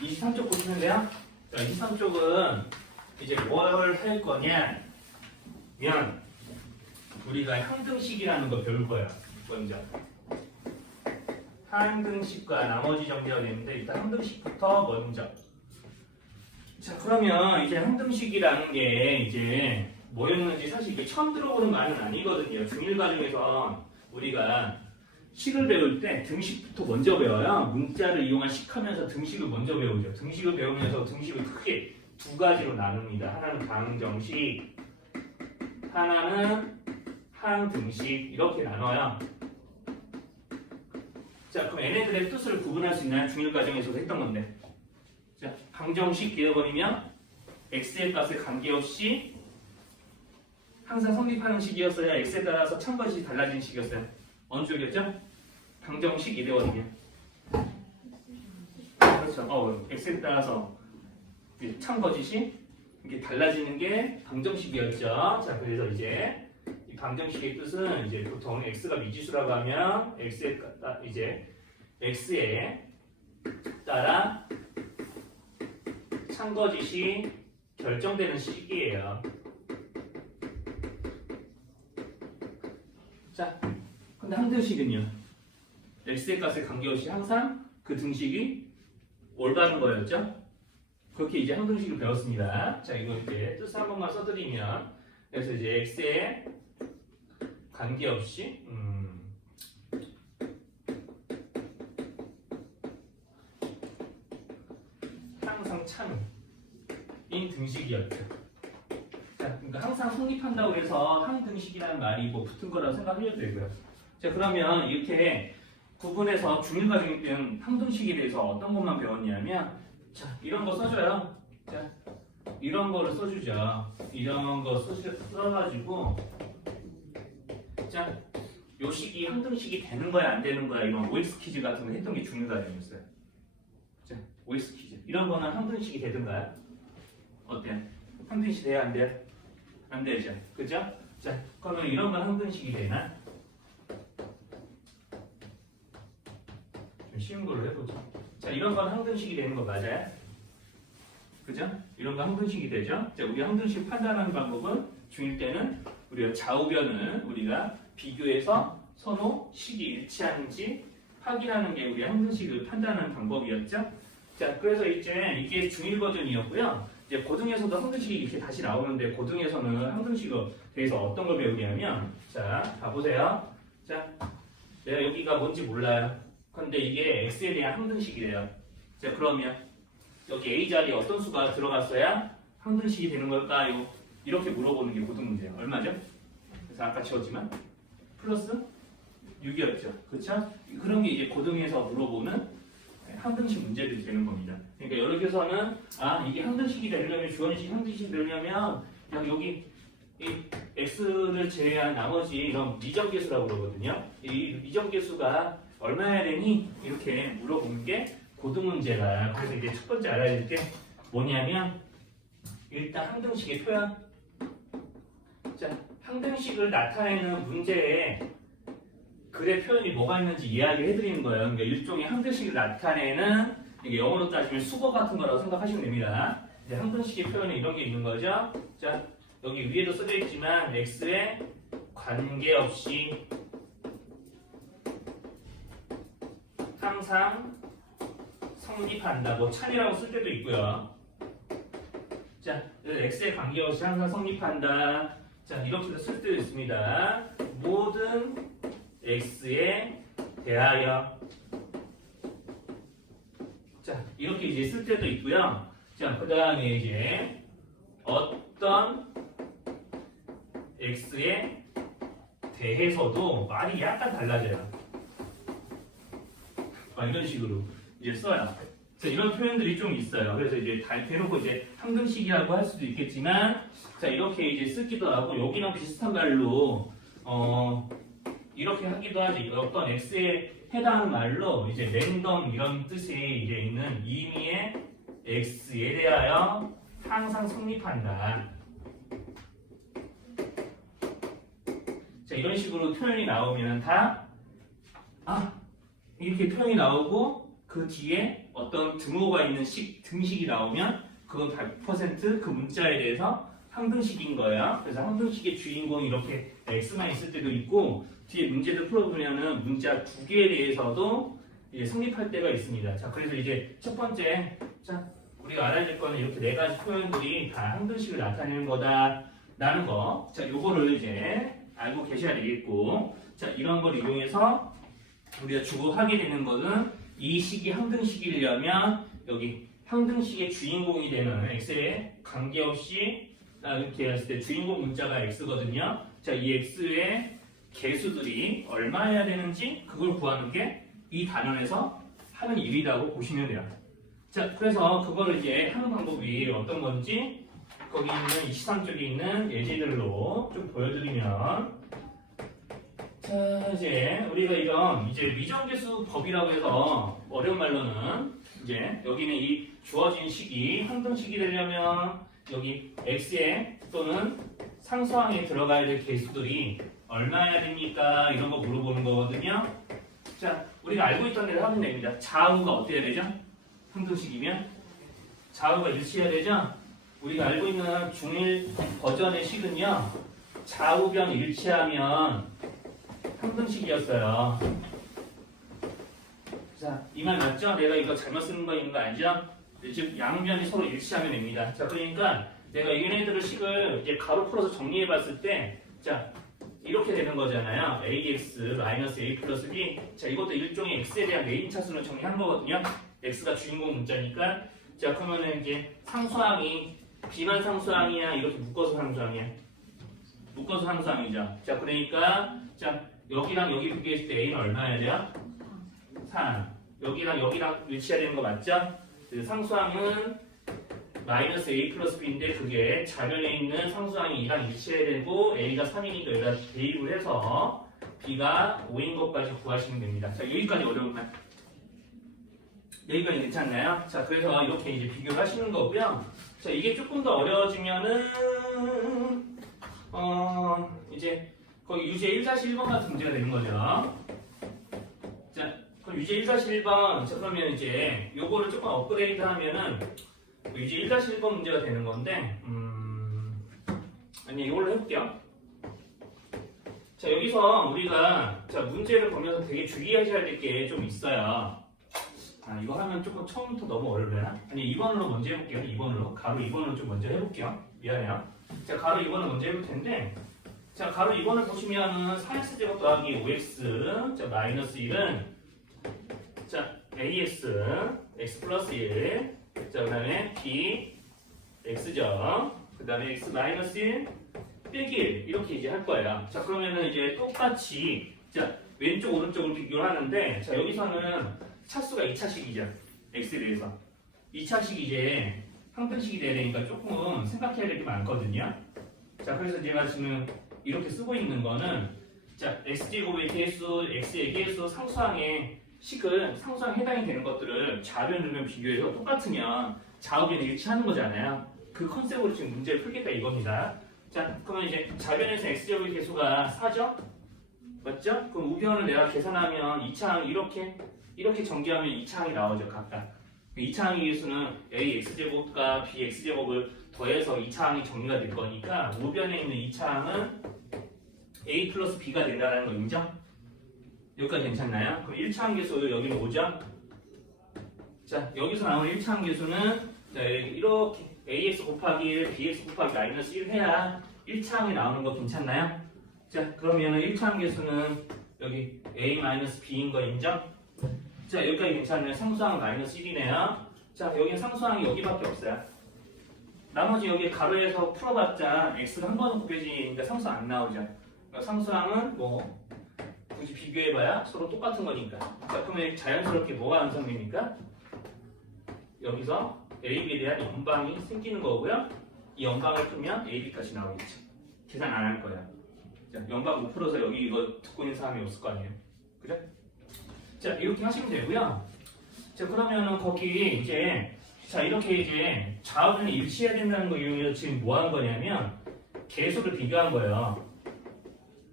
23쪽 보시면 돼요. 자, 23쪽은 이제 뭘 할 거냐 면 우리가 항등식이라는 거 배울 거야. 먼저 항등식과 나머지 정리가 되는데 일단 항등식부터 먼저. 자, 그러면 이제 항등식이라는 게 이제 뭐였는지 사실 이게 처음 들어보는 말은 아니거든요. 중1 과정에서 우리가 식을 배울 때 등식부터 먼저 배워요. 문자를 이용한 식하면서 등식을 먼저 배우죠. 등식을 배우면서 등식을 크게 두 가지로 나눕니다. 하나는 방정식, 하나는 항등식 이렇게 나눠요. 자, 그럼 얘네들의 뜻을 구분할 수 있나요? 중1 과정에서도 했던 건데. 자, 방정식 되어버리면 x의 값에 관계없이 항상 성립하는 식이었어요. x에 따라서 참것이 달라지는 식이었어요. 어느 쪽이었죠? 방정식이 되어버리면. 그렇죠. x에 따라서 참거짓이 이게 달라지는 게 방정식이었죠. 자, 그래서 이제 이 방정식의 뜻은 이제 보통 x가 미지수라고 하면 x에 따라 참거짓이 결정되는 식이에요. 자, 근데 항등식은요? x의 값에 관계없이 항상 그 등식이 올바른 거였죠? 그렇게 이제 항등식을 배웠습니다. 자, 이거 이제 뜻 한 번만 써드리면 그래서 이제 x에 관계없이 항상 참인 등식이었죠. 자, 그러니까 항상 성립한다고 해서 항등식이라는 말이 뭐 붙은 거라고 생각하셔도 되고요. 자, 그러면 이렇게 구분해서 중1 과정일 때는 항등식에 대해서 어떤 것만 배웠냐면 자, 이런 거 써줘요. 자, 이런 거를 써주죠. 이런 거 써가지고 자, 요 식이 항등식이 되는 거야 안 되는 거야 이런 OX 퀴즈 같은 거 했던 게 중1 과정이었어요. 자, OX 퀴즈 이런 거는 항등식이 되든가요? 어때요? 항등식 돼야 안 돼요? 안 되죠. 그죠? 자, 그러면 이런 건 항등식이 되나? 좀 쉬운 걸로 해보죠. 자, 이런 건 항등식이 되는 거 맞아요? 그죠? 이런 거 항등식이 되죠? 자, 우리 항등식 판단하는 방법은 중1 때는 우리가 좌우변을 우리가 비교해서 서로 식이 일치하는지 확인하는 게 우리 항등식을 판단하는 방법이었죠? 자, 그래서 이제 이게 중1 버전이었고요. 이제 고등에서도 항등식이 이렇게 다시 나오는데 고등에서는 항등식에 대해서 어떤 걸 배우냐면 자, 봐보세요. 자, 내가 여기가 뭔지 몰라요. 근데 이게 x에 대한 항등식이래요. 자, 그러면 여기 a 자리에 어떤 수가 들어갔어야 항등식이 되는 걸까요? 이렇게 물어보는 게 고등 문제예요. 얼마죠? 그래서 아까 지웠지만 플러스 6이었죠. 그렇죠? 그런 게 이제 고등에서 물어보는 항등식 문제들이 되는 겁니다. 그러니까 여러분께서는 이게 항등식이 되려면 주어식 항등식이 되려면 그냥 여기 이 x를 제외한 나머지 이런 미정계수라고 그러거든요. 이 미정계수가 얼마야 되니? 이렇게 물어보는 게 고등 문제가. 그래서 이제 첫 번째 알아야 될 게 뭐냐면 일단 항등식의 표현. 자, 항등식을 나타내는 문제에 글의 표현이 뭐가 있는지 이야기를 해드리는 거예요. 그러니까 일종의 항등식을 나타내는 이게 영어로 따지면 수거 같은 거라고 생각하시면 됩니다. 이제 항등식의 표현에 이런 게 있는 거죠. 자, 여기 위에도 써져 있지만 x에 관계없이 항상 성립한다. 뭐 참이라고 쓸 때도 있고요. 자, x에 관계없이 항상 성립한다. 자, 이렇게도 쓸 때도 있습니다. 모든 x에 대하여. 자, 이렇게 이제 쓸 때도 있고요. 자, 그 다음에 이제 어떤 x에 대해서도 말이 약간 달라져요. 이런 식으로 이제 써요. 자, 이런 표현들이 좀 있어요. 그래서 이제 대놓고 이제 항등식이라고 할 수도 있겠지만, 자, 이렇게 이제 쓰기도 하고, 여기랑 비슷한 말로, 이렇게 하기도 하지. 어떤 x에 해당하는 말로 이제 랜덤 이런 뜻이 이제 있는 의미의 x에 대하여 항상 성립한다. 자, 이런 식으로 표현이 나오면 다, 이렇게 표현이 나오고, 그 뒤에 어떤 등호가 있는 등식이 나오면 그건 100% 그 문자에 대해서 항등식인 거야. 그래서 항등식의 주인공이 이렇게 x만 있을 때도 있고 뒤에 문제를 풀어보면은 문자 두 개에 대해서도 이제 성립할 때가 있습니다. 자, 그래서 이제 첫 번째, 자, 우리가 알아야 될 거는 이렇게 네 가지 표현들이 다 항등식을 나타내는 거다라는 거. 자, 요거를 이제 알고 계셔야 되겠고, 자, 이런 걸 이용해서 우리가 주로 하게 되는 거는 이 식이 항등식이려면 여기 항등식의 주인공이 되는 x에 관계없이 이렇게 했을 때 주인공 문자가 x거든요. 자, 이 x의 개수들이 얼마여야 되는지 그걸 구하는 게 이 단원에서 하는 일이라고 보시면 돼요. 자, 그래서 그걸 이제 하는 방법이 어떤 건지 거기 있는 23쪽에 있는 예제들로 좀 보여드리면, 자, 이제 우리가 이런 이제 미정계수 법이라고 해서 어려운 말로는 이제 여기는 이 주어진 식이 항등식이 되려면 여기 x에 또는 상수항에 들어가야 될 개수들이 얼마여야 됩니까? 이런 거 물어보는 거거든요. 자, 우리가 알고 있던 대로 하면 됩니다. 좌우가 어때야 되죠? 항등식이면 좌우가 일치해야 되죠? 우리가 알고 있는 중1 버전의 식은요, 좌우변 일치하면 항등식이었어요. 자, 이 말 맞죠? 내가 이거 잘못 쓰는 거 있는 거 알죠? 즉 양변이 서로 일치하면 됩니다. 자, 그러니까 내가 얘네들을 식을 이제 가로 풀어서 정리해 봤을 때, 자, 이렇게 되는 거잖아요. ax 마이너스 a 플러스 b. 자, 이것도 일종의 x에 대한 메인 차수로 정리한 거거든요. x가 주인공 문자니까. 자, 그러면은 이제 상수항이 b만 상수항이야, 이렇게 묶어서 상수항이야. 묶어서 상수항이죠. 자, 그러니까 자, 여기랑 여기 비교했을 때 a는 얼마여야 돼요? 3. 여기랑 일치해야 되는 거 맞죠? 상수항은 마이너스 a 플러스 b인데 그게 좌변에 있는 상수항이 2랑 일치해야 되고 a가 3이니까 여기다 대입을 해서 b가 5인 것까지 구하시면 됩니다. 자, 여기까지 어려운 말. 여기까지 괜찮나요? 자, 그래서 이렇게 이제 비교를 하시는 거고요. 자, 이게 조금 더 어려워지면은 이제 거기 유제 1-1번 같은 문제가 되는 거죠. 자, 그럼 유제 1-1번. 자, 그러면 이제 요거를 조금 업그레이드 하면은 이제 1-1번 문제가 되는 건데, 아니, 이걸로 해볼게요. 자, 여기서 우리가, 자, 문제를 보면서 되게 주의하셔야 될 게 좀 있어요. 아, 이거 하면 조금 처음부터 너무 어렵려나? 아니, 2번으로 먼저 해볼게요. 2번으로. 가로 2번으로 좀 먼저 해볼게요. 미안해요. 자, 가로 2번을 먼저 해볼 텐데, 자, 가로 2번을 보시면은 4x제곱 더하기 5x, 자, 마이너스 1은, 자, ax, x 플러스 1, 자, 그 다음에 b, x죠. 그 다음에 x 마이너스 1, 빼기 1 이렇게 이제 할 거예요. 자, 그러면은 이제 똑같이 자, 왼쪽 오른쪽을 비교를 하는데, 자, 여기서는 차수가 2차식이죠. x에 대해서 2차식이 이제 항등식이 돼야 되니까 조금 생각해야 될 게 많거든요. 자, 그래서 제가 지금 이렇게 쓰고 있는 거는, 자, x제곱의 개수, x의 개수, 상수항의 식은 상수항에 해당이 되는 것들을 좌변 비교해서 똑같으면 좌우변이 일치하는 거잖아요. 그 컨셉으로 지금 문제를 풀겠다 이겁니다. 자, 그러면 이제 좌변에서 x제곱의 개수가 4죠? 맞죠? 그럼 우변을 내가 계산하면 2차항 이렇게 전개하면 2차항이 나오죠, 각각. 2차항의 개수는 a x제곱과 b x제곱을 더해서 2차항이 정리가 될 거니까 우변에 있는 2차항은 a 플러스 b가 된다는 거 인정? 여기까지 괜찮나요? 그럼 1차항 개수 여기는 5죠? 자, 여기서 나오는 1차항 개수는 자, 이렇게 ax 곱하기 1, bx 곱하기 마이너스 1 해야 1차항이 나오는 거 괜찮나요? 자, 그러면 1차항 개수는 여기 a 마이너스 b인 거 인정? 자, 여기까지 괜찮으면 상수항은 마이너스 1이네요. 자, 여기는 상수항이 여기밖에 없어요. 나머지 여기 가로에서 풀어봤자 x가 한 번은 곱해지니까 상수항 안 나오죠. 그러니까 상수항은 뭐 굳이 비교해봐야 서로 똑같은 거니까. 자, 그러면 자연스럽게 뭐가 완성됩니까? 여기서 AB에 대한 연방이 생기는 거고요. 이 연방을 풀면 AB까지 나오겠죠. 계산 안 할 거야. 자, 연방 못 풀어서 여기 이거 듣고 있는 사람이 없을 거 아니에요. 그죠? 자, 이렇게 하시면 되고요. 자, 그러면은 거기 이제 자, 이렇게 이제 좌우변이 일치해야 된다는 거 이용해서 지금 뭐 한 거냐면 개수를 비교한 거예요.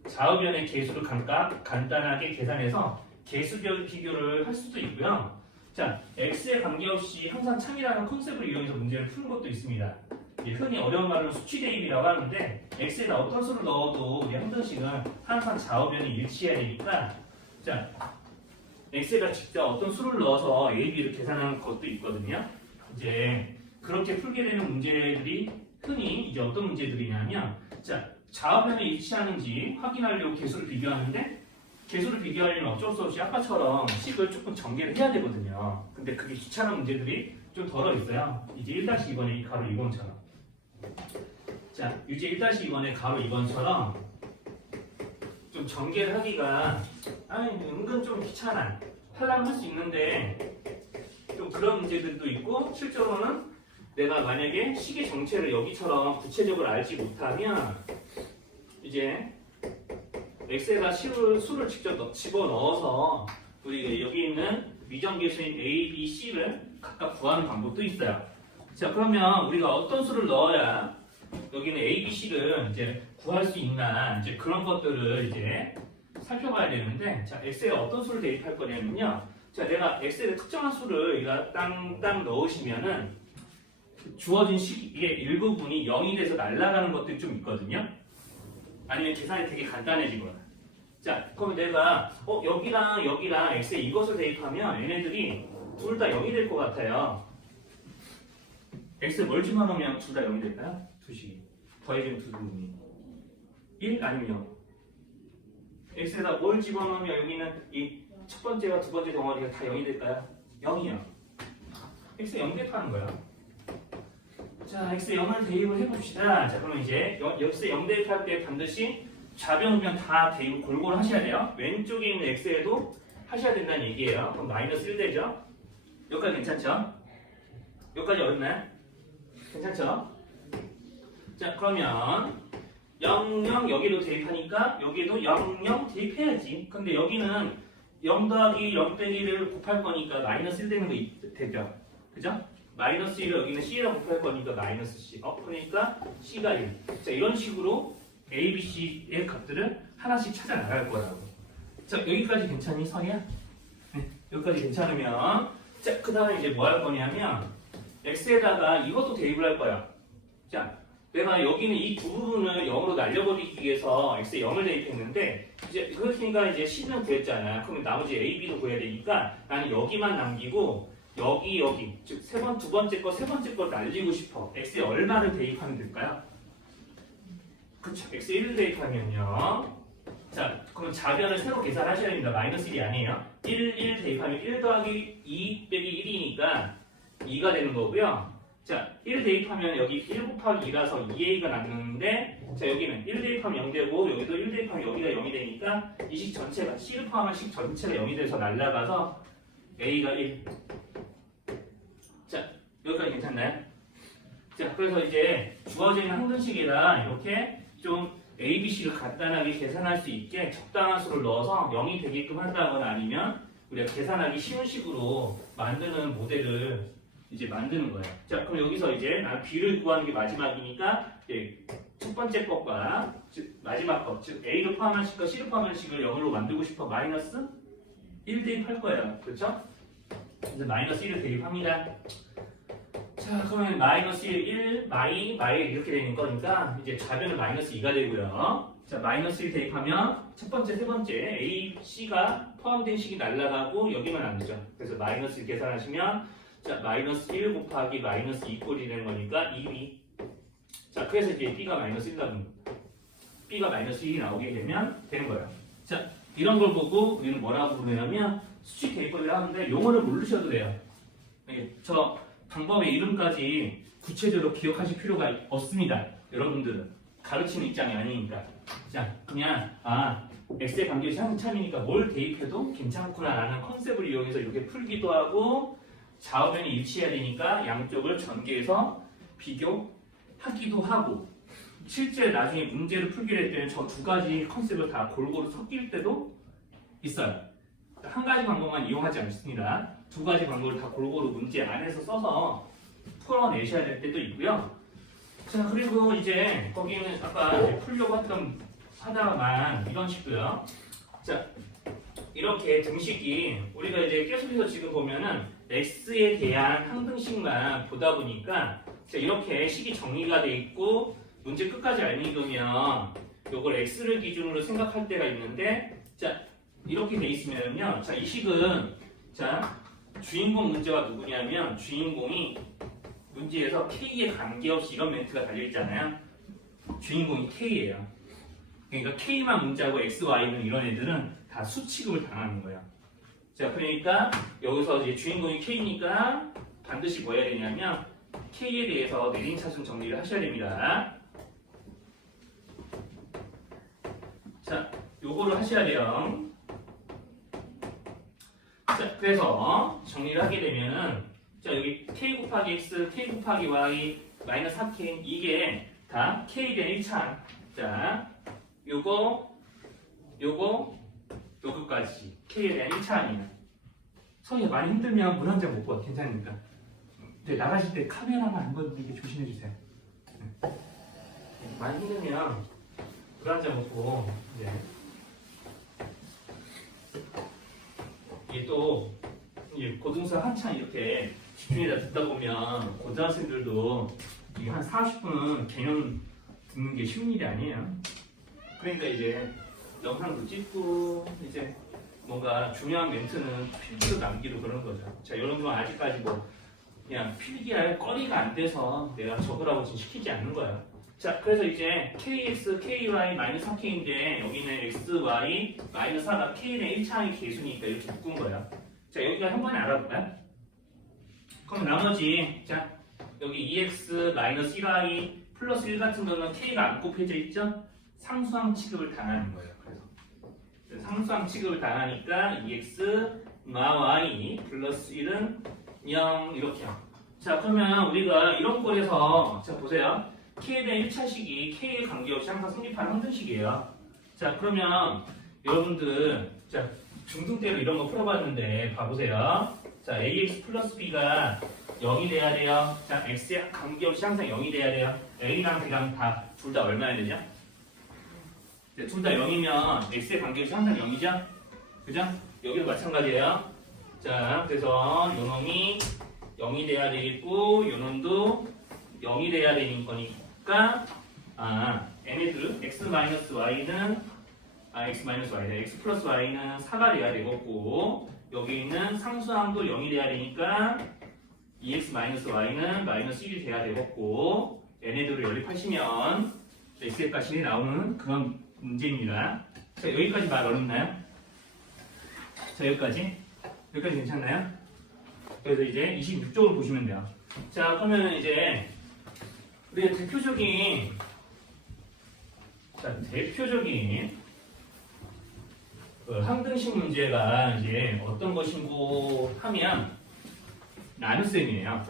좌우변의 개수를 간단하게 계산해서 개수별 비교를 할 수도 있고요. 자, x에 관계없이 항상 참이라는 컨셉을 이용해서 문제를 푸는 것도 있습니다. 흔히 어려운 말로 수치 대입이라고 하는데 x에다 어떤 수를 넣어도 우리 항등식은 항상 좌우변이 일치해야 되니까 자, x에다 직접 어떤 수를 넣어서 a, b를 계산하는 것도 있거든요. 이제 그렇게 풀게 되는 문제들이 흔히 이제 어떤 문제들이냐면 자, 좌우변이 일치하는지 확인하려고 개수를 비교하는데 개수를 비교하려면 어쩔 수 없이 아까처럼 식을 조금 전개를 해야 되거든요. 근데 그게 귀찮은 문제들이 좀 덜어 있어요. 이제 1-2번의 가로 2번처럼. 자, 유제 1-2번의 가로 2번처럼 좀 전개를 하기가 은근 좀 귀찮아. 하려면 할 수 있는데 좀 그런 문제들도 있고 실제로는 내가 만약에 식의 정체를 여기처럼 구체적으로 알지 못하면 이제 x에다 수를 직접 집어넣어서 우리 여기 있는 미정계수인 a, b, c를 각각 구하는 방법도 있어요. 자, 그러면 우리가 어떤 수를 넣어야 여기는 a, b, c를 이제 구할 수 있나 이제 그런 것들을 이제 살펴봐야 되는데 자, x에 어떤 수를 대입할 거냐면요. 자, 내가 x에 특정한 수를 땅 넣으시면은 주어진 식의 일부분이 0이 돼서 날아가는 것들이 좀 있거든요. 아니면 계산이 되게 간단해지거나. 자, 그럼 내가 여기랑 x에 이것을 대입하면 얘네들이 둘 다 0이 될 것 같아요. x에 뭘 집어넣으면 둘 다 0이 될까요? 두 식이. 더해지는 두 부분이. 1 아니면 0. x에다 뭘 집어넣으면 여기는 이 첫 번째와 두 번째 덩어리가 다 0이 될까요? 0이요. x에 0 대입하는 거예요. 자, x에 0을 대입을 해봅시다. 자, 그러면 이제 x에 0 대입할 때 반드시 좌변우변 다 대입을 골고루 하셔야 돼요. 왼쪽에 있는 x에도 하셔야 된다는 얘기예요. 그럼 마이너스 1 되죠? 여기까지 괜찮죠? 여기까지 어렵나요? 괜찮죠? 자, 그러면 0, 0 여기도 대입하니까 여기도 0, 0 대입해야지. 근데 여기는 0 더하기 0 빼기를 곱할 거니까 마이너스 1 되는 거 되죠? 그죠? 마이너스 1을 여기는 C랑 곱할 거니까 마이너스 C. 그러니까 C가 1. 자, 이런 식으로 A, B, C의 값들을 하나씩 찾아 나갈 거라고. 자, 여기까지 괜찮니, 선이야? 네, 여기까지 괜찮으면 자, 그 다음에 이제 뭐 할 거냐면 X에다가 이것도 대입을 할 거야. 자, 내가 여기는 이 두 부분을 0으로 날려버리기 위해서 X에 0을 대입했는데 이제 그렇게니까 이제 C는 구했잖아. 그러면 나머지 A, B도 구해야 되니까 나는 여기만 남기고 여기 즉 두 번째 거 날리고 싶어. x에 얼마를 대입하면 될까요? 그쵸. x에 1을 대입하면요. 자, 그럼 좌변을 새로 계산하셔야 됩니다. 마이너스 1이 아니에요. 1 대입하면 1 더하기 2 빼기 1이니까 2가 되는 거고요. 자, 1 대입하면 여기 1 곱하기 2라서 2a가 남는데 자, 여기는 1 대입하면 0 되고 여기도 1 대입하면 여기가 0이 되니까 이 식 전체가 C를 포함한 식 전체가 0이 돼서 날라가서 a가 1. 자, 여기까지 괜찮나요? 자, 그래서 이제 주어진 항등식에다 이렇게 좀 A, B, C를 간단하게 계산할 수 있게 적당한 수를 넣어서 0이 되게끔 한다거나 아니면 우리가 계산하기 쉬운 식으로 만드는 모델을 이제 만드는 거예요. 자, 그럼 여기서 이제 난 B를 구하는 게 마지막이니까 이제 첫 번째 것과 즉 마지막 것, 즉 A를 포함한 식과 C를 포함한 식을 0으로 만들고 싶어 마이너스 1 대입할 거예요. 그렇죠? 그래서 마이너스 1을 대입합니다. 자, 그러면 마이너스 1, 마이 이렇게 되는 거니까 이제 좌변은 마이너스 2가 되고요. 자, 마이너스 1 대입하면 첫 번째, 세 번째 A, C가 포함된 식이 날아가고 여기만 남죠. 그래서 마이너스 1 계산하시면 자, 마이너스 1 곱하기 마이너스 2 꼴이 되는 거니까 2b. 자, 그래서 이제 B가 마이너스 1 나옵니다. B가 마이너스 1이 나오게 되면 되는 거예요. 자, 이런 걸 보고 우리는 뭐라고 부르냐면 수식 대입법이라 하는데 용어를 모르셔도 돼요. 저 방법의 이름까지 구체적으로 기억하실 필요가 없습니다. 여러분들은 가르치는 입장이 아니니까. 자, 그냥 x의 관계없이 참이니까 뭘 대입해도 괜찮구나라는 컨셉을 이용해서 이렇게 풀기도 하고 좌우변이 일치해야 되니까 양쪽을 전개해서 비교하기도 하고 실제 나중에 문제를 풀게 될 때는 저 두 가지 컨셉을 다 골고루 섞일 때도 있어요. 한 가지 방법만 이용하지 않습니다. 두 가지 방법을 다 골고루 문제 안에서 써서 풀어내셔야 될 때도 있고요. 자, 그리고 이제 거기는 아까 이제 풀려고 하다가만 이런 식도요. 자, 이렇게 등식이 우리가 이제 계속해서 지금 보면은 x에 대한 항등식만 보다 보니까 자, 이렇게 식이 정리가 돼 있고 문제 끝까지 안 읽으면 요걸 x를 기준으로 생각할 때가 있는데 자 이렇게 돼 있으면요 자 이 식은 자 주인공 문제가 누구냐면 주인공이 문제에서 k에 관계없이 이런 멘트가 달려있잖아요. 주인공이 k예요. 그러니까 k만 문제하고 x, y는 이런 애들은 다 수취급을 당하는 거예요. 자, 그러니까 여기서 이제 주인공이 k니까 반드시 뭐 해야 되냐면 k에 대해서 내림 차순 정리를 하셔야 됩니다. 자, 요거를 하셔야 돼요. 자, 그래서 정리를 하게 되면은 자, 여기 k 곱하기 x, k 곱하기 y, 마이너스 4k 이게 다 k에 대한 1차항. 자, 요거까지 k에 대한 1차항이에요. 성이 많이 힘들면 물 한 잔 먹고 와. 괜찮으니까. 근데 나가실 때 카메라만 안 건드리게 조심해 주세요. 많이 힘들면 물 한 잔 먹고 이제 이게 또 고등수 한창 이렇게 집중해서 듣다 보면 고등학생들도 이게 한 40분은 개념 듣는 게 쉬운 일이 아니에요. 그러니까 이제 영상도 찍고 이제 뭔가 중요한 멘트는 필기로 남기고 그런 거죠. 자, 이런 건 아직까지 뭐 그냥 필기할 거리가 안 돼서 내가 적으라고 지금 시키지 않는 거야. 자, 그래서 이제 kx, ky, 마이너스 4k인데 여기는 x, y, 마이너스 4가 k의 1차항의 계수니까 이렇게 묶은 거야. 자, 여기가 한 번에 알아볼까요? 그럼 나머지 자 여기 2x, 마이너스 1y, 플러스 1 같은 거는 k가 안 곱해져 있죠? 상수항 취급을 당하는 거예요. 그래서 상수항 취급을 당하니까 2x, y, 플러스 1은 0 이렇게. 자, 그러면 우리가 이런 꼴에서 자 보세요. k에 대한 1차식이 k에 관계없이 항상 성립하는 항등식이에요. 자, 그러면 여러분들 자 중등대로 이런 거 풀어봤는데 봐보세요. 자, ax 플러스 b가 0이 돼야 돼요. 자, x에 관계없이 항상 0이 돼야 돼요. a랑 b랑 다 둘 다 얼마야 되냐? 네, 둘 다 0이면 x에 관계없이 항상 0이죠? 그죠? 여기도 마찬가지예요. 자, 그래서 요 놈이 0이 돼야 되겠고 요 놈도 0이 돼야 되는 거니까 얘네들 x-y는 x-y다. x 플러스 y는 4가 돼야 되겠고 여기 있는 상수항도 0이 돼야 되니까 2x-y는 마이너스 1이 돼야 되겠고 얘네들을 연립하시면 x의 값이 나오는 그런 문제입니다. 자, 여기까지 말 어렵나요? 자, 여기까지 괜찮나요? 그래서 이제 26쪽을 보시면 돼요. 자, 그러면 이제 우리가 대표적인 그 항등식 문제가 이제 어떤 것인고 하면 나눗셈이에요.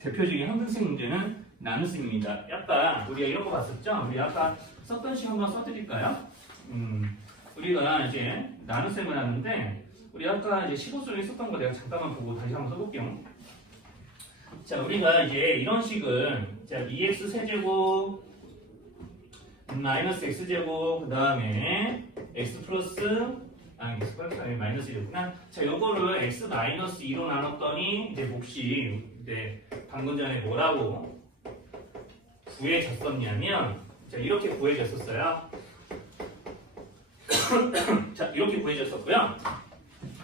대표적인 항등식 문제는 나눗셈입니다. 아까 우리가 이런 거 봤었죠? 우리 아까 썼던 식 한번 써드릴까요? 우리가 이제 나눗셈을 하는데 우리 아까 이제 15쪽에 썼던 거 내가 잠깐만 보고 다시 한번 써볼게요. 자, 우리가 이제 이런 식을 자 2x 세제곱 마이너스 x제곱 그 다음에 x 플러스 아니 마이너스 1이었구나. 자, 요거를 x 마이너스 2로 나눴더니 이제 몫이 이제 방금 전에 뭐라고 구해졌었냐면 자, 이렇게 구해졌었어요. 자, 이렇게 구해졌었고요.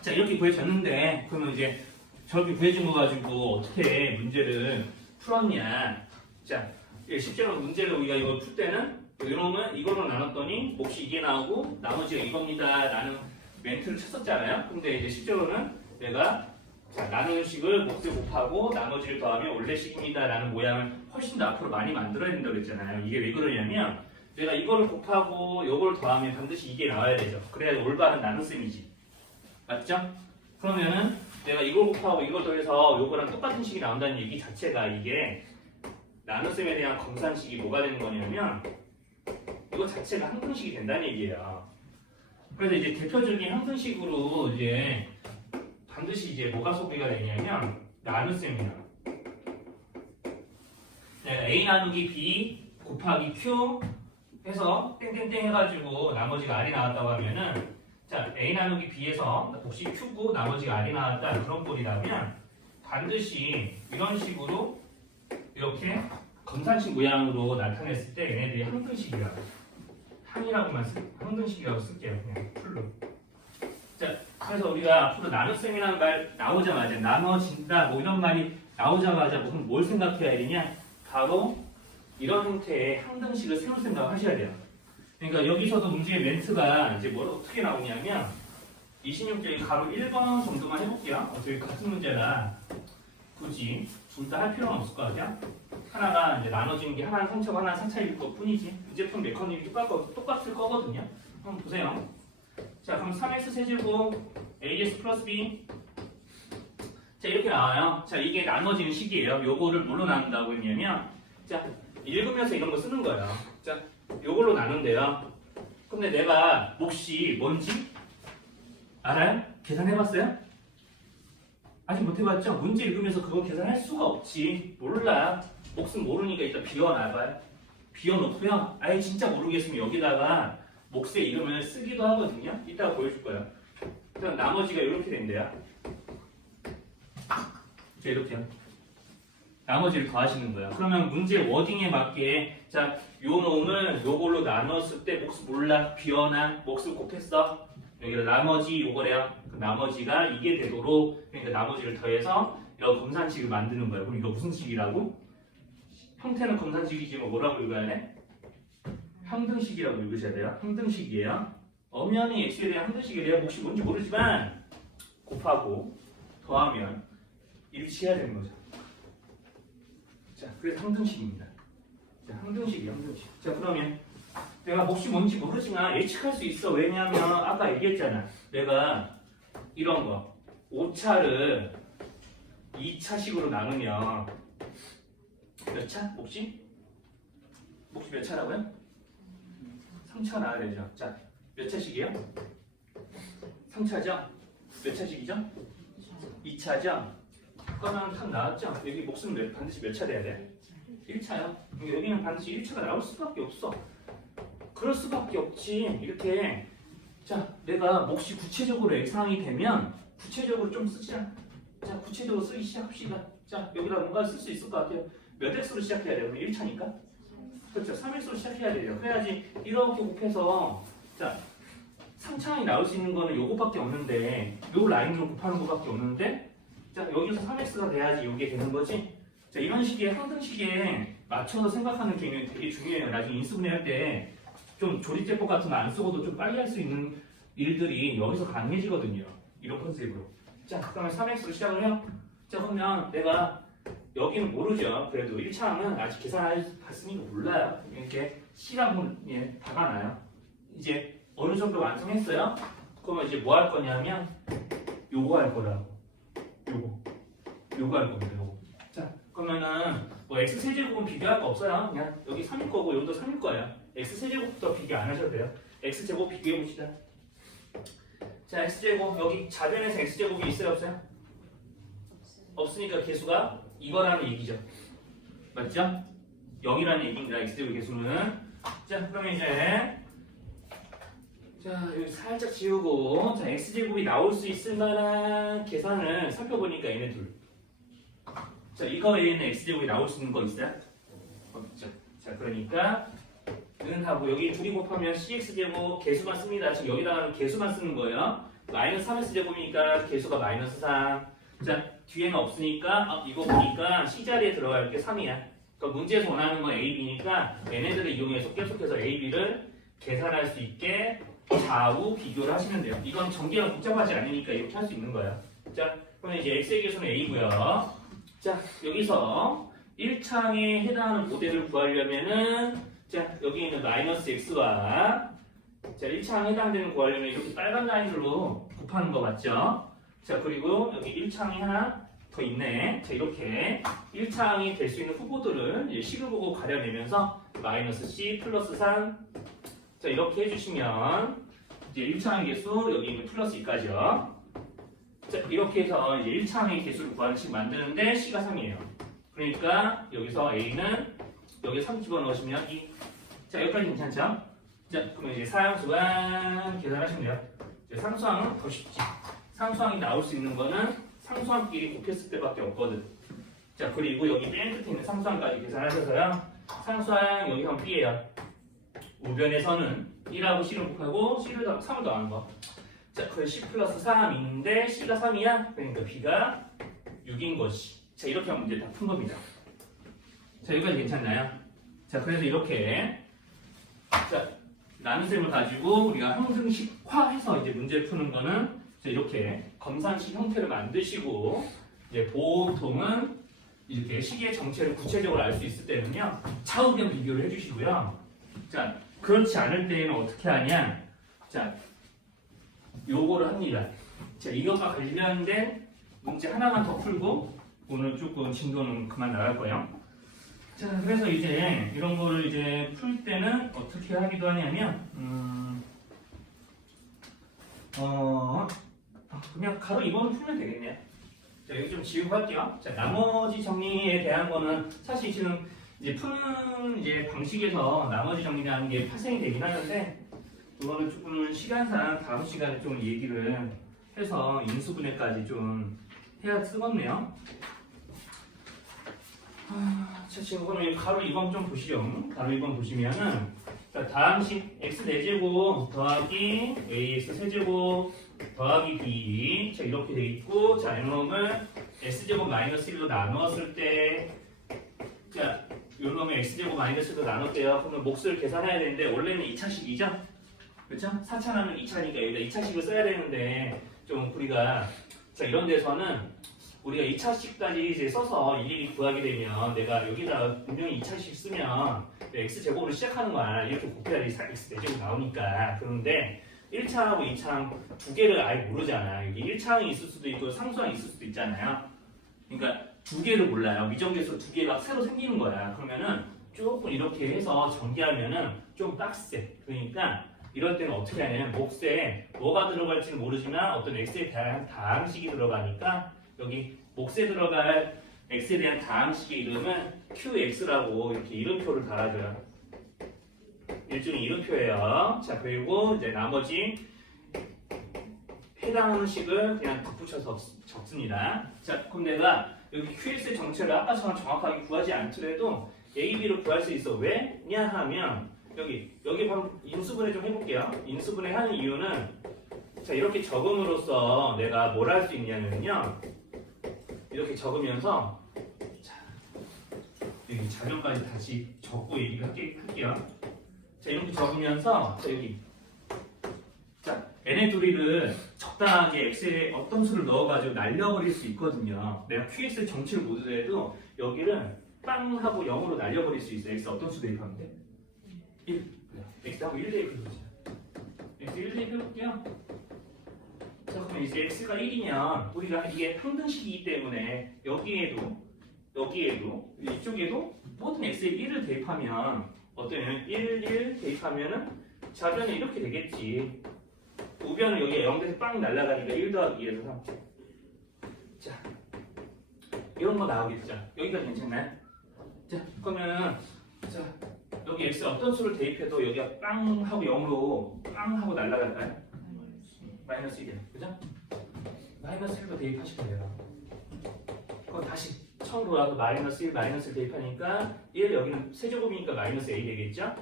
자, 이렇게 구해졌는데 그러면 이제 저렇게 구해진 거 가지고 어떻게 문제를 풀었냐. 자, 실제로 문제를 우리가 이걸 풀 때는 이러면 이걸로 나눴더니 몫이 이게 나오고 나머지가 이겁니다 라는 멘트를 쳤었잖아요. 근데 이제 실제로는 내가 자, 나누는 식을 몫을 곱하고 나머지를 더하면 원래식입니다 라는 모양을 훨씬 더 앞으로 많이 만들어야 된다고 그랬잖아요. 이게 왜 그러냐면 내가 이거를 곱하고 이걸 더하면 반드시 이게 나와야 되죠. 그래야 올바른 나눗셈이지. 맞죠? 그러면은 내가 이걸 곱하고 이걸 더해서 요거랑 똑같은 식이 나온다는 얘기 자체가 이게 나눗셈에 대한 검산식이 뭐가 되는 거냐면 이거 자체가 항등식이 된다는 얘기예요. 그래서 이제 대표적인 항등식으로 이제 반드시 이제 뭐가 소비가 되냐면 나눗셈이야. 내가 a 나누기 b 곱하기 q 해서 땡땡땡 해가지고 나머지가 r이 나왔다고 하면은 자, A 나누기 B에서 복식이 Q고 나머지가 R이 나왔다. 그런 꼴이라면 반드시 이런 식으로 이렇게 검산식 모양으로 나타냈을 때 얘네들이 항등식이라고. 항등식이라고 쓸게요. 그냥 풀로. 자, 그래서 우리가 앞으로 나눗셈이라는 말 나오자마자 나눠진다 뭐 이런 말이 나오자마자 무슨 뭘 생각해야 되냐? 바로 이런 형태의 항등식을 세울 생각을 하셔야 돼요. 그러니까 여기서도 문제의 멘트가 이제 뭘 어떻게 나오냐면 26쪽에 가로 1번 정도만 해볼게요. 어차피 같은 문제라 굳이 둘 다 할 필요는 없을 것 같아요. 하나가 이제 나눠지는 게 하나는 상처고 하나는 사차일 것 뿐이지. 부제품 메커니즘이 똑같을 거거든요. 한번 보세요. 자, 그럼 3x 세제곱 as 플러스 b. 자, 이렇게 나와요. 자, 이게 나눠지는 식이에요. 요거를 뭘로 나눈다고 했냐면, 자, 읽으면서 이런 거 쓰는 거예요. 자, 요걸로 나눈대요. 근데 내가 몫이 뭔지 알아요? 계산해봤어요? 아직 못 해봤죠? 문제 읽으면서 그거 계산할 수가 없지. 몰라. 몫은 모르니까 일단 비워놔봐요. 비워놓고요. 아예 진짜 모르겠으면 여기다가 몫의 이름을 쓰기도 하거든요. 이따가 보여줄 거예요. 그럼 나머지가 이렇게 된대요. 자, 이렇게요. 나머지를 더하시는 거예요. 그러면 문제 워딩에 맞게 자, 요 놈을 요걸로 나눴을 때 몫 몰라. 비워놔. 몫을 곱했어. 여기다 나머지 요거래요. 그 나머지가 이게 되도록 그러니까 나머지를 더해서 이런 검산식을 만드는 거예요. 그럼 이거 무슨 식이라고? 형태는 검산식이지만 뭐라고 읽어야 돼? 항등식이라고 읽으셔야 돼요. 항등식이에요. 엄연히 x에 대한 항등식이래요. 몫이 뭔지 모르지만 곱하고 더하면 일치해야 되는 거죠. 자, 그래서 항등식입니다. 자, 항등식이에요. 항등식. 자, 그러면 내가 몫이 뭔지 모르지만 예측할 수 있어. 왜냐하면 아까 얘기했잖아. 내가 이런 거 5차를 2차식으로 나누면 몇 차? 몫이? 몫이 몇 차라고요? 3차 나와야 되죠. 자, 몇 차식이에요? 3차죠? 몇 차식이죠? 2차죠? 그러면 탁 나왔죠? 여기 몫은 반드시 몇 차 돼야 돼? 1차요. 여기는 반드시 1차가 나올 수밖에 없어. 그럴 수밖에 없지. 이렇게 자, 내가 몫이 구체적으로 예상이 되면 구체적으로 좀 쓰자. 자, 구체적으로 쓰기 시작합시다. 자, 여기다 뭔가 쓸 수 있을 것 같아요. 몇 x로 시작해야 돼요? 그럼 1차니까? 그렇죠. 3x로 시작해야 돼요. 그래야지 이렇게 곱해서 자, 3차항이 나올 수 있는 거는 요거밖에 없는데 요 라인으로 곱하는 거밖에 없는데 자, 여기서 3x가 돼야지 이게 되는 거지. 자, 이런 식의 항등식에 맞춰서 생각하는 게 되게 중요해요. 나중에 인수분해할 때 좀 조리제법 같은 거 안 쓰고도 좀 빨리 할 수 있는 일들이 여기서 가능해지거든요. 이런 컨셉으로. 자, 그러면 3x로 시작을 해요. 자, 그러면 내가 여기는 모르죠. 그래도 1차항은 아직 계산했으니까 몰라요. 이렇게 C라고 예, 박아놔요. 이제 어느 정도 완성했어요? 그러면 이제 뭐 할 거냐면 요거 할 거라고. 요거 할 겁니다. 요거. 자, 그러면은 뭐 x세제곱은 비교할 거 없어요. 그냥 여기 3일 거고 여기도 3일 거예요. x세제곱부터 비교 안 하셔도 돼요. x제곱 비교해 봅시다. 자, x제곱 여기 자변에서 x제곱이 있어요 없어요? 없으니까 개수가 이거라는 얘기죠. 맞죠? 0이라는 얘기입니다. x제곱 개수는. 자, 그러면 이제 자, 여기 살짝 지우고 자, x제곱이 나올 수 있을 만한 계산을 살펴보니까 얘네 둘. 자, 이거 외에는 x제곱이 나올 수 있는 거 있어요? 없죠. 자, 그러니까 는 하고 여기 둘이 곱하면 cx제곱 개수만 씁니다. 지금 여기다가는 개수만 쓰는 거예요. 마이너스 3x제곱이니까 개수가 마이너스 3. 자, 뒤에는 없으니까 이거 보니까 c자리에 들어갈 게 3이야. 그러니까 문제에서 원하는 건 a, b니까 얘네들을 이용해서 계속해서 a, b를 계산할 수 있게 좌우 비교를 하시면 돼요. 이건 전개가 복잡하지 않으니까 이렇게 할 수 있는 거예요. 자, 그러면 이제 x의 개수는 a고요. 자, 여기서 1차항에 해당하는 모델을 구하려면은 자, 여기 있는 마이너스 x와 자, 1차항에 해당되는 구하려면 이렇게 빨간 라인으로 곱하는 거 맞죠? 자, 그리고 여기 1차항이 하나 더 있네. 자, 이렇게 1차항이 될 수 있는 후보들을 이제 식을 보고 가려내면서 마이너스 c 플러스 3 자, 이렇게 해주시면 이제 1차항의 개수 여기 있는 플러스 2까지요. 자, 이렇게 해서 이제 1차항의 개수를 구하는 식 만드는데 c가 3이에요. 그러니까 여기서 a는 여기 3 집어넣으시면 2. 자, 여기까지 괜찮죠? 자, 그러면 이제 사형수가 계산하시면 돼요. 상수항은 더 쉽지. 상수항이 나올 수 있는 거는 상수항끼리 곱했을 때밖에 없거든. 자, 그리고 여기 맨 끝에 있는 상수항까지 계산하셔서요. 상수항 여기 한 B예요. 우변에서는 1하고 C를 곱하고 C를 3을 더하는 거. 자, 그래 C 플러스 3인데 C가 3이야. 그러니까 B가 6인 것이. 자, 이렇게 하면 문제 다 푼 겁니다. 자, 여기까지 괜찮나요? 자, 그래서 이렇게 자, 나눗셈을 가지고 우리가 항등식화해서 이제 문제를 푸는 거는 자, 이렇게 검산식 형태를 만드시고 이제 보통은 이렇게 식의 정체를 구체적으로 알 수 있을 때는요 차우변 비교를 해주시고요. 자, 그렇지 않을 때에는 어떻게 하냐? 자, 요거를 합니다. 자, 이것과 관련된 문제 하나만 더 풀고 오늘 조금 진도는 그만 나갈 거예요. 자, 그래서 이제 이런 거를 이제 풀 때는 어떻게 하기도 하냐면, 그냥 가로 2번을 풀면 되겠네요. 자, 여기 좀 지우고 할게요. 자, 나머지 정리에 대한 거는 사실 지금 이제 푸는 이제 방식에서 나머지 정리라는 게 파생이 되긴 하는데, 그거는 조금 시간상 다음 시간에 좀 얘기를 해서 인수분해까지 좀 해야 쓰겠네요. 자, 지금 그러면 가로 2번 좀 보시죠. 가로 2번 보시면은 자, 다음식 x 4제곱 더하기 ax 세제곱 더하기 b 자, 이렇게 돼 있고 자, 이놈을 x제곱 마이너스 1로 나누었을 때 자, 이놈을 x제곱 마이너스 1로 나눴대요. 그러면 몫을 계산해야 되는데 원래는 2차식이죠? 그렇죠? 4차나는 2차니까 여기다 2차식을 써야 되는데 좀 우리가 자, 이런 데서는 우리가 2차식까지 이제 써서 일일이 구하게 되면 내가 여기다 분명히 2차식 쓰면 x제곱으로 시작하는 거야. 이렇게 곱해야지 x 4제곱 나오니까. 그런데 1차하고 2차항 두 개를 아예 모르잖아. 여기 1차항이 있을 수도 있고 상수항이 있을 수도 있잖아요. 그러니까 두 개를 몰라요. 미정계수 두 개가 새로 생기는 거야. 그러면은 조금 이렇게 해서 전개하면은 좀 빡세. 그러니까 이럴 때는 어떻게 하냐면 몫에 뭐가 들어갈지는 모르지만 어떤 x에 대한 다항식이 들어가니까 여기 몫에 들어갈 x에 대한 다항식의 이름은 qx라고 이렇게 이름표를 달아줘요. 일종의 이름표예요. 자, 그리고 이제 나머지 해당하는 식을 그냥 덧붙여서 적습니다. 자, 그럼 내가 여기 qx의 정체를 아까처럼 정확하게 구하지 않더라도 a, b로 구할 수 있어. 왜냐 하면 여기 바로 인수분해 좀 해볼게요. 인수분해 하는 이유는 자, 이렇게 적음으로써 내가 뭘 할 수 있냐면요. 이렇게 적으면서 자, 여기 자료까지 다시 적고 얘기를 할게요. 자, 이렇게 적으면서 자, 여기 자, 얘네 둘이를 적당하게 x에 어떤 수를 넣어가지고 날려버릴 수 있거든요. 내가 qx 정체를 모르더라도 여기를 빵 하고 0으로 날려버릴 수 있어요. x 어떤 수 대입하면 돼? 1. x하고 1 대입해보자. x 1 대입해볼게요. 자, 그럼 이제 x가 1이면 우리가 이게 항등식이기 때문에 여기에도 이쪽에도 모든 x에 1을 대입하면 어떠냐면 1 대입하면은 좌변은 이렇게 되겠지. 우변은 여기에 0에서 빵 날아가니까 1 더하기 2에서 3. 자, 이런 거 나오겠죠. 여기까지 괜찮나요? 자, 그러면 자, 여기 x 어떤 수를 대입해도 여기가 빵 하고 0으로 빵 하고 날아갈까요? 마이너스 1이야. 그죠? 마이너스 1도 대입하시면 돼요. 그럼 다시 처음 돌아서 마이너스 1, 마이너스 1 대입하니까 1, 여기는 세제곱이니까 마이너스 a 되겠죠?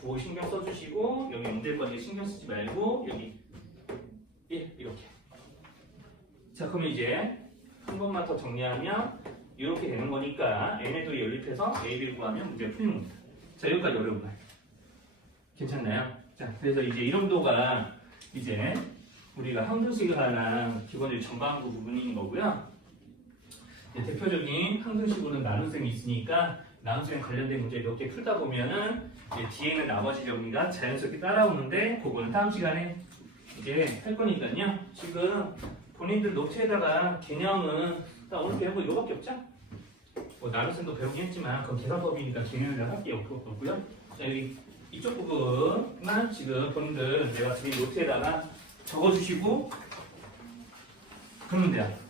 구호 신경 써주시고 여기 0 될 거니까 신경 쓰지 말고 여기 1 이렇게. 자, 그럼 이제 한 번만 더 정리하면 이렇게 되는 거니까 n에도 연립해서 a를 구하면 문제 풀리는 겁니다. 자, 여기까지 어려운가요? 괜찮나요? 자, 그래서 이제 이 정도가 이제 우리가 항등식에 관한 기본적인 전반부 부분인 거고요. 대표적인 항등식으로는 나눗셈이 있으니까 나눗셈 관련된 문제 몇 개 풀다 보면은 이제 뒤에는 나머지 정리가 자연스럽게 따라오는데 그거는 다음 시간에 이제 할 거니까요. 지금 본인들 노트에다가 개념은 딱 오늘 배운 거 이거밖에 없죠? 뭐 나눗셈도 배우긴 했지만 그건 계산법이니까 개념을 할 게 없고요. 자, 여기 이쪽 부분만 지금 본인들 내가 드린 노트에다가 적어주시고 그러면 돼요.